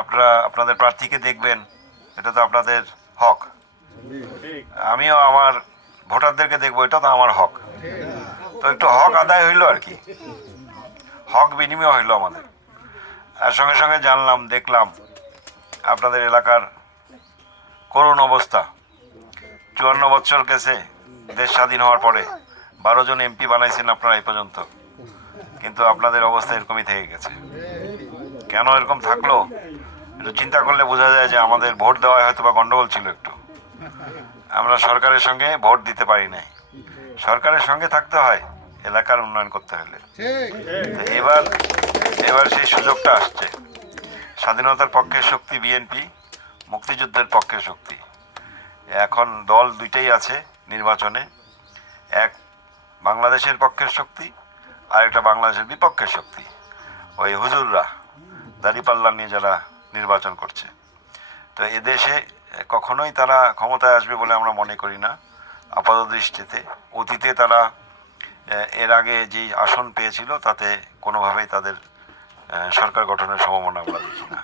আপনারা আপনাদের প্রার্থীকে দেখবেন, এটা তো আপনাদের হক। আমিও আমার ভোটারদেরকে দেখবো, এটা তো আমার হক। তো একটু হক আদায় হইলো আর কি, হক বিনিময় হইলো আমাদের। আর সঙ্গে সঙ্গে জানলাম, দেখলাম আপনাদের এলাকার করুণ অবস্থা। 54 বছর গেছে দেশ স্বাধীন হওয়ার পরে, 12 জন এমপি বানাইছেন আপনারা এই পর্যন্ত, কিন্তু আপনাদের অবস্থা এরকমই থেকে গেছে। কেন এরকম থাকলো একটু চিন্তা করলে বোঝা যায় যে আমাদের ভোট দেওয়ায় হয়তো বা গন্ডগোল ছিল একটু। আমরা সরকারের সঙ্গে ভোট দিতে পারি নাই। সরকারের সঙ্গে থাকতে হয় এলাকার উন্নয়ন করতে হলে। তো এবার সেই সুযোগটা আসছে। স্বাধীনতার পক্ষের শক্তি বিএনপি, মুক্তিযুদ্ধের পক্ষের শক্তি। এখন দল দুইটাই আছে নির্বাচনে, এক বাংলাদেশের পক্ষের শক্তি, আর একটা বাংলাদেশের বিপক্ষের শক্তি। ওই হুজুররা দাঁড়িপাল্লা নিয়ে যারা নির্বাচন করছে। তো এদেশে কখনোই তারা ক্ষমতায় আসবে বলে আমরা মনে করি না আপাত দৃষ্টিতে। অতীতে তারা এর আগে যেই আসন পেয়েছিল তাতে কোনোভাবেই তাদের সরকার গঠনের সম্ভাবনা আমরা দেখি না।